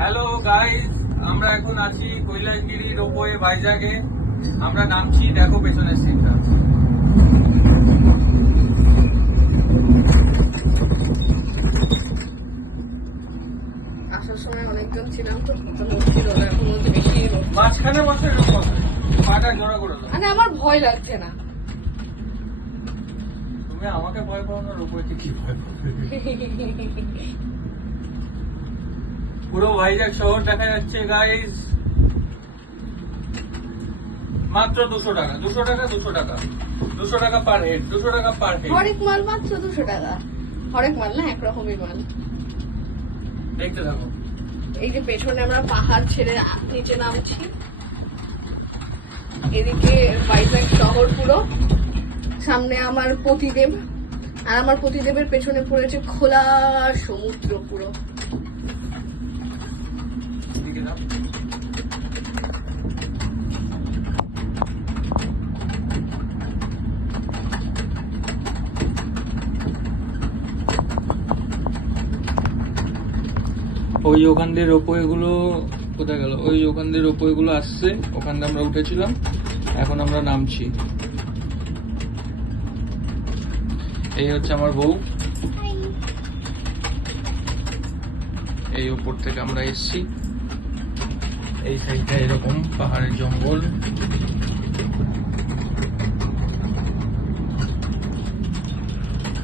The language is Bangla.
হ্যালো গাইস, আমরা এখন আছি কৈলাসগিরি রোপওয়ে ভাইজাগে। আমরা নামছি, দেখো পেছনের সিনটা। আসার সময় অনেকজন ছিলাম তো ছিল না, এখন মধ্যে বেশি মাঝখানে বসে রোপ পাটা জোড়া করে দাও। মানে আমার ভয় লাগছে না। তুমি আমাকে ভয় পাও না, রোপওয়েতে কি ভয় পাবে? পুরো ভাইজাগ শহর দেখা যাচ্ছে গাইস। মাত্র 200 টাকা, 200 টাকা, 200 টাকা, 200 টাকা পার হেড, 200 টাকা পার হেড। হরেক মাল মাত্র 200 টাকা। হরেক মাল না, একরকমই মাল। দেখতে থাকো। এই যে পেছনে আমরা পাহাড় ছেড়ে নিচে নামছি, এদিকে ভাইজাগ শহর পুরো। সামনে আমার পতিদেব, আর আমার পতিদেবের পেছনে পড়েছে খোলা সমুদ্র পুরো। এদিকে দাও। ওই ওখান দিয়ে রোপওয়ে গুলো কোথায় গেল? ওই ওখান দিয়ে রোপওয়ে গুলো আসছে, ওখান দিয়ে আমরা উঠেছিলাম, এখন আমরা নামছি। এই হচ্ছে আমার বউ। এই উপর থেকে আমরা এসছি। এই সাইডটা এরকম পাহাড়ের জঙ্গল।